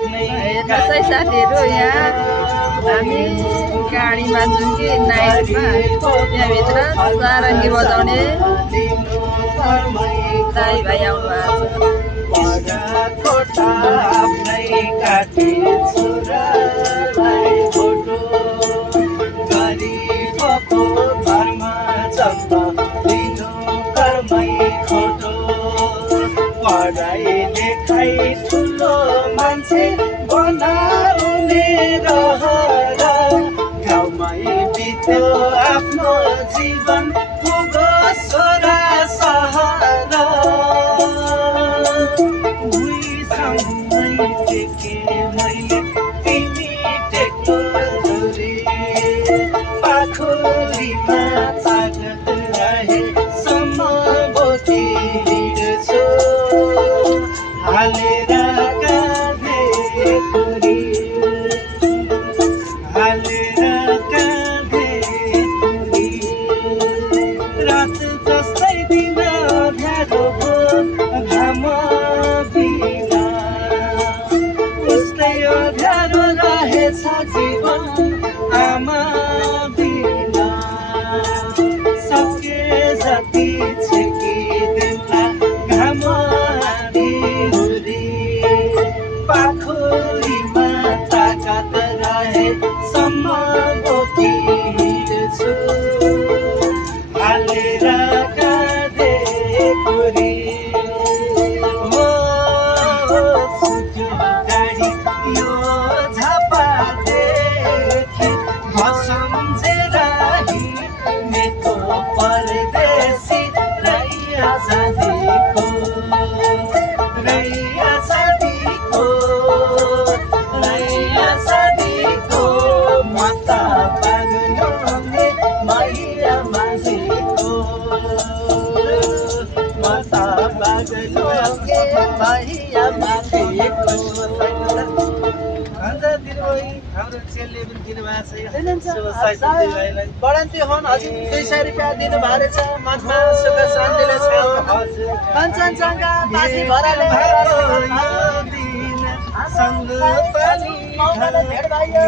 हेर्नुहोस् है साथीहरू, यहाँ हामी गाडीमा छौँ कि नाइटमा। त्यहाँभित्र सारङ्गी बजाउने दाइ भाइ आउनु भएको छ। पढाइ लेखाइ ठुलो मान्छे बनाउने रहर गाउँमै बित्यो आफ्नो जीवन पुगो छोरा सहर भुइँसँगै टेके मैले तिमी टेक्लो धुरी पाखुरीमा तागत रहे सम्म बोकी हिँड्छु हालेर काँधे पुरी हालेर काँधे पुरी रात जस्तै दिन अँध्यारो भयो घाम बिना उस्तै अँध्यारो रहेछ जीवन आमा बिना सके जति छेकिदेला घाम पाखुरीमा ताकत रहे सम्म बोकी हिँड्छु हालेर काँधे पुरी हो छुट्यो गाडी यो झापादेखि सम्झेर हिँड्नेको परदेशी रैया जाँदेको रैया साथीको माता बाग्लोले मैया माझेको माता बाग्लोले मैया माझेको हाम्रो चेलले पनि दिनुभएको छ बढन्ती हुन् हजुर 200 रुपियाँ दिनुभएको रहेछ मनमा सुख शान्तिले छ कञ्चनजङ्घा पाटी भराले सँग पनि भेट भयो।